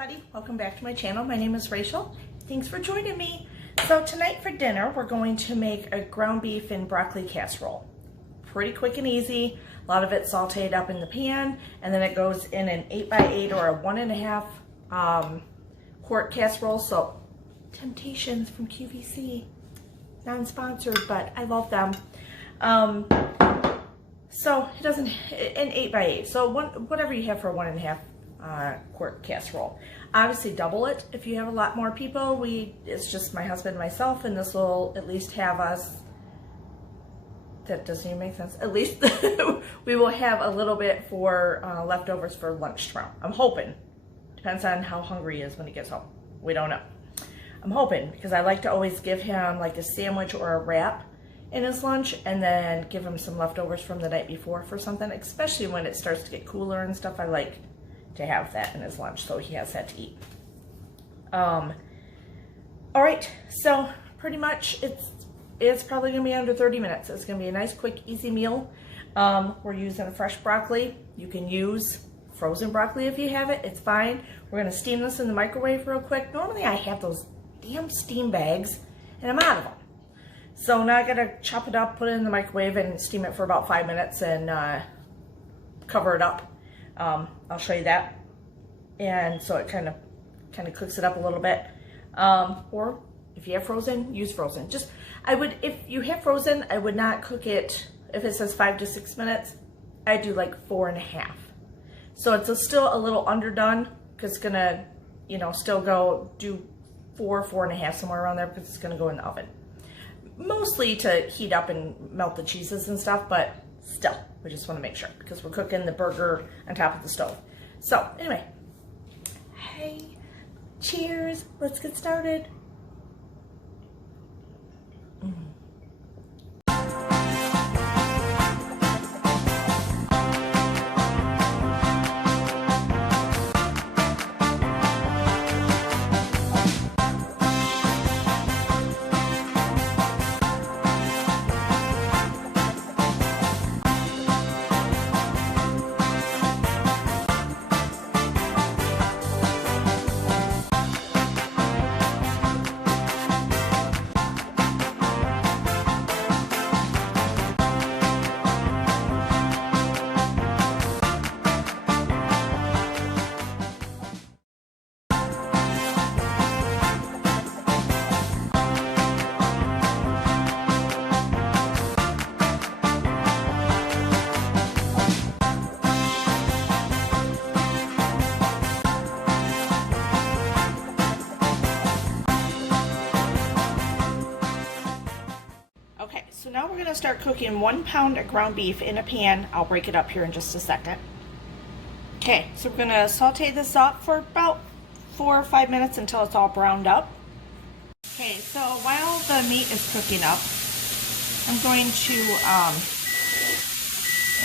everybody, welcome back to my channel. My name is Rachel. Thanks for joining me. So tonight for dinner we're going to make a ground beef and broccoli casserole. Pretty quick and easy. A lot of it sauteed up in the pan, and then it goes in an 8x8 or a 1.5 quart casserole. So Temptations from QVC, non-sponsored, but I love them. So it doesn't, an 8x8, so whatever you have for a 1.5 quart casserole. Obviously double it if you have a lot more people. It's just my husband and myself, and this will at least have us, that doesn't even make sense, at least we will have a little bit for leftovers for lunch tomorrow. I'm hoping. Depends on how hungry he is when he gets home. We don't know. I'm hoping, because I like to always give him like a sandwich or a wrap in his lunch, and then give him some leftovers from the night before for something, especially when it starts to get cooler and stuff. I like to have that in his lunch, so he has that to eat. All right, so pretty much it's probably gonna be under 30 minutes. It's gonna be a nice, quick, easy meal. We're using a fresh broccoli. You can use frozen broccoli if you have it, it's fine. We're gonna steam this in the microwave real quick. Normally I have those damn steam bags, and I'm out of them. So now I gotta chop it up, put it in the microwave, and steam it for about 5 minutes, and cover it up. I'll show you that. And so it kind of cooks it up a little bit. Or if you have frozen, use frozen. If you have frozen, I would not cook it, if it says 5 to 6 minutes, I do like 4.5. So it's still a little underdone, because it's gonna, still go do 4.5, somewhere around there, because it's gonna go in the oven. Mostly to heat up and melt the cheeses and stuff, but still, we just want to make sure, because we're cooking the burger on top of the stove. So anyway, hey, cheers, let's get started. So now we're going to start cooking 1 pound of ground beef in a pan. I'll break it up here in just a second. Okay, so we're going to saute this up for about 4 or 5 minutes until it's all browned up. Okay, so while the meat is cooking up, I'm going to,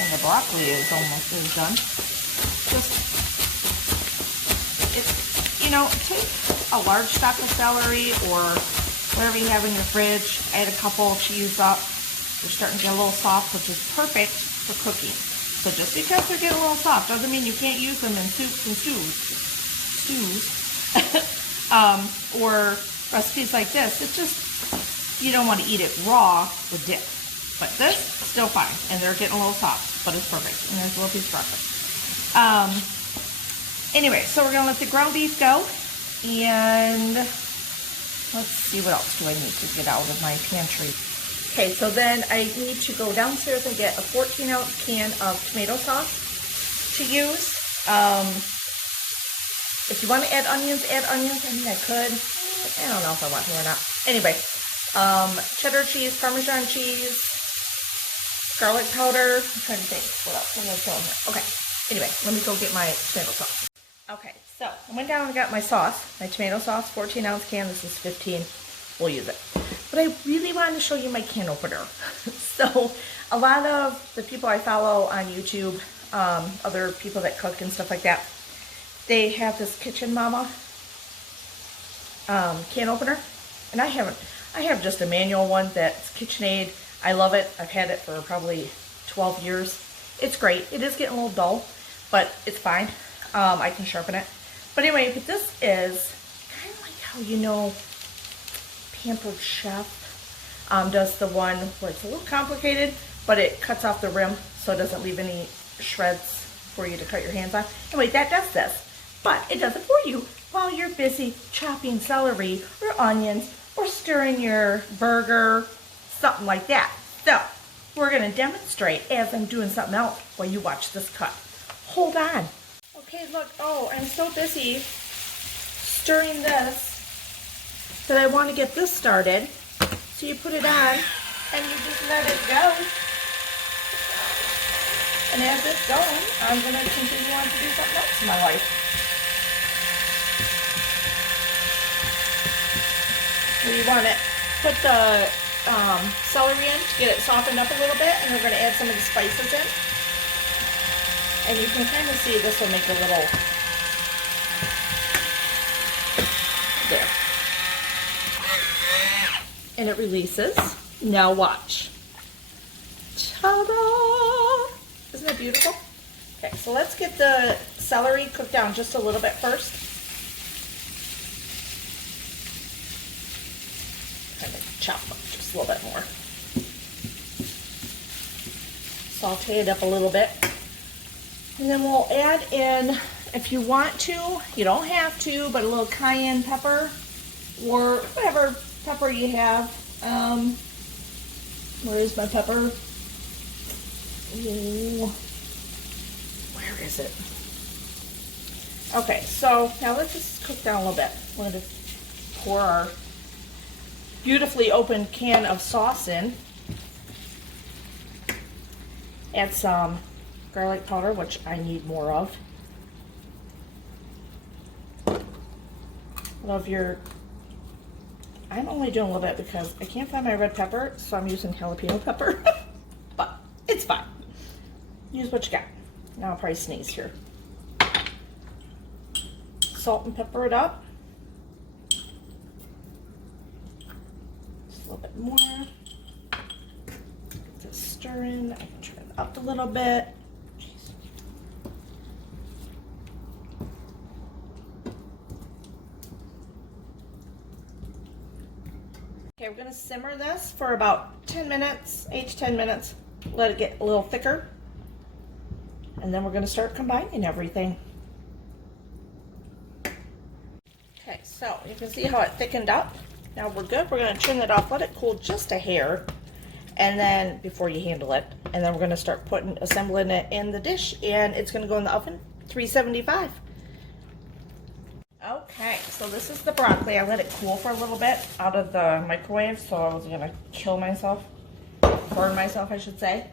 and the broccoli is almost done. Take a large stock of celery or whatever you have in your fridge, add a couple to use up. They're starting to get a little soft, which is perfect for cooking. So just because they're getting a little soft doesn't mean you can't use them in soups and stews, or recipes like this. It's just, you don't want to eat it raw with dip. But this, still fine. And they're getting a little soft, but it's perfect. And there's a little piece of broccoli. Anyway, so we're going to let the ground beef go. And let's see, what else do I need to get out of my pantry? Okay, so then I need to go downstairs and get a 14-ounce can of tomato sauce to use. If you want to add onions, add onions. I mean, I could. I don't know if I want to or not. Anyway, cheddar cheese, Parmesan cheese, garlic powder. I'm trying to think what else I'm going to throw in here. Okay, anyway, let me go get my tomato sauce. Okay, so I went down and got my sauce, my tomato sauce, 14-ounce can. This is 15. We'll use it. But I really wanted to show you my can opener. So a lot of the people I follow on YouTube, other people that cook and stuff like that, they have this Kitchen Mama can opener. And I have just a manual one that's KitchenAid. I love it. I've had it for probably 12 years. It's great. It is getting a little dull, but it's fine. I can sharpen it. But anyway, but this is kind of like how, you know, Pampered Chef does the one where it's a little complicated, but it cuts off the rim so it doesn't leave any shreds for you to cut your hands on. Anyway, that does this, but it does it for you while you're busy chopping celery or onions or stirring your burger, something like that. So we're going to demonstrate as I'm doing something else while you watch this cut. Hold on. Okay, look. Oh, I'm so busy stirring this that I want to get this started. So you put it on and you just let it go. And as it's going, I'm going to continue on to do something else in my life. We want to put the celery in to get it softened up a little bit, and we're going to add some of the spices in. And you can kind of see this will make a little, there. And it releases. Now watch. Ta-da! Isn't it beautiful? Okay, so let's get the celery cooked down just a little bit first. Kind of chop up just a little bit more. Saute it up a little bit. And then we'll add in, if you want to, you don't have to, but a little cayenne pepper or whatever pepper you have. Where is my pepper? Ooh, where is it? Okay, so now let's just cook down a little bit. We're going to pour our beautifully opened can of sauce in. Add some garlic powder, which I need more of. Love your... I'm only doing a little bit because I can't find my red pepper, so I'm using jalapeno pepper. But it's fine. Use what you got. Now I'll probably sneeze here. Salt and pepper it up. Just a little bit more. Get this stirring. I can turn it up a little bit. Okay, we're going to simmer this for about 10 minutes, 8 to 10 minutes. Let it get a little thicker. And then we're going to start combining everything. Okay, so you can see how it thickened up. Now we're good. We're going to trim it off, let it cool just a hair, and then before you handle it. And then we're going to start assembling it in the dish, and it's going to go in the oven, 375. Okay, so this is the broccoli. I let it cool for a little bit out of the microwave, so I was gonna kill myself, burn myself, I should say.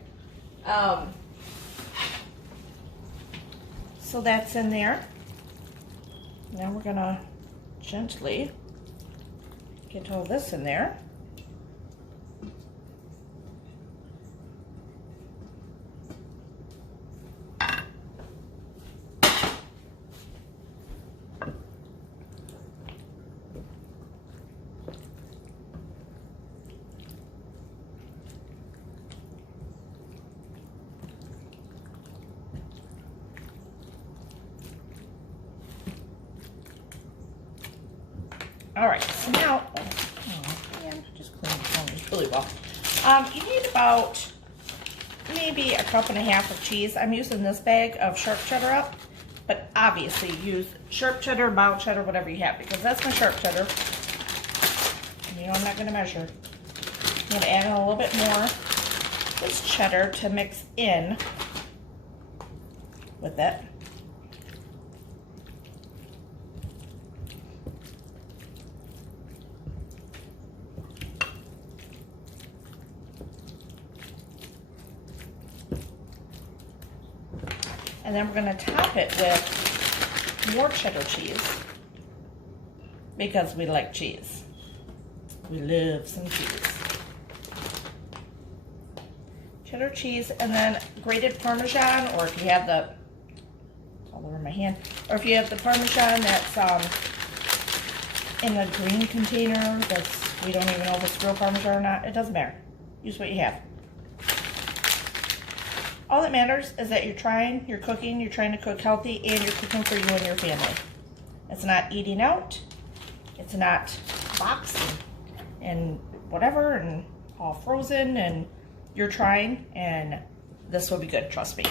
So that's in there. Now we're gonna gently get all this in there. All right, so now, man, just clean the phone really well. You need about maybe a cup and a half of cheese. I'm using this bag of sharp cheddar up, but obviously use sharp cheddar, mild cheddar, whatever you have, because that's my sharp cheddar. You know, I'm not gonna measure. I'm gonna add in a little bit more of this cheddar to mix in with it. And then we're going to top it with more cheddar cheese because we like cheese. We love some cheese. Cheddar cheese, and then grated Parmesan, or if you have the, it's all over my hand, or if you have the Parmesan that's in the green container, that's, we don't even know if it's real Parmesan or not, it doesn't matter. Use what you have. All that matters is that you're trying to cook healthy, and you're cooking for you and your family. it's not eating out, it's not boxed and whatever and all frozen, and you're trying, and this will be good, trust me.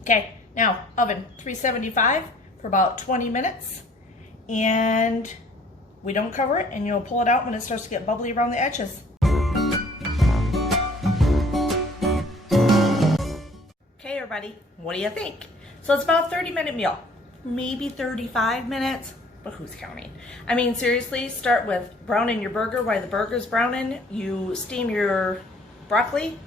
Okay, now oven 375 for about 20 minutes, and we don't cover it, and you'll pull it out when it starts to get bubbly around the edges. Okay, everybody, what do you think? So it's about a 30-minute meal, maybe 35 minutes, but who's counting? I mean, seriously, start with browning your burger. While the burger's browning, you steam your broccoli,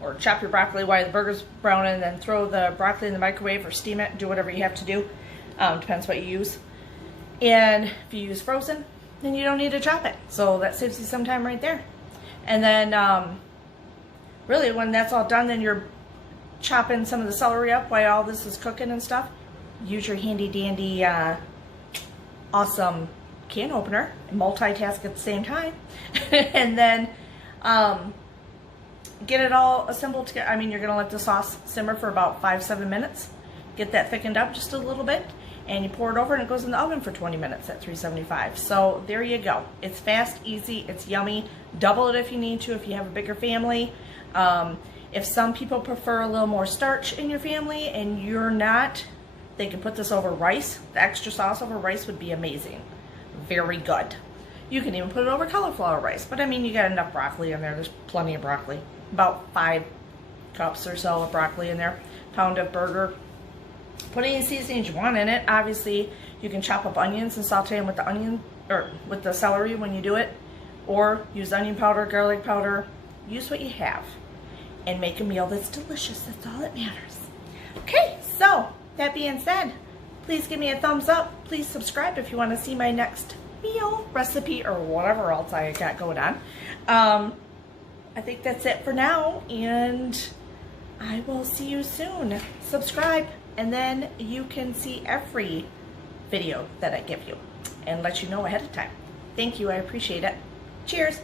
or chop your broccoli while the burger's browning, then throw the broccoli in the microwave or steam it, do whatever you have to do. Depends what you use. And if you use frozen, then you don't need to chop it. So that saves you some time right there. And then really when that's all done, then you're chopping some of the celery up while all this is cooking and stuff. Use your handy dandy awesome can opener and multitask at the same time. And then get it all assembled together. I mean, you're gonna let the sauce simmer for about 5-7 minutes. Get that thickened up just a little bit, and you pour it over and it goes in the oven for 20 minutes at 375. So there you go. It's fast, easy, it's yummy. Double it if you need to, if you have a bigger family. If some people prefer a little more starch in your family and you're not, they can put this over rice. The extra sauce over rice would be amazing. Very good. You can even put it over cauliflower rice, but I mean, you got enough broccoli in there. There's plenty of broccoli. About 5 cups or so of broccoli in there. Pound of burger. Put any seasonings you want in it. Obviously, you can chop up onions and saute them with the onion, or with the celery when you do it, or use onion powder, garlic powder. Use what you have and make a meal that's delicious. That's all that matters. Okay, so that being said, please give me a thumbs up. Please subscribe if you want to see my next meal recipe or whatever else I got going on. I think that's it for now, and I will see you soon. Subscribe, and then you can see every video that I give you and let you know ahead of time. Thank you, I appreciate it. Cheers.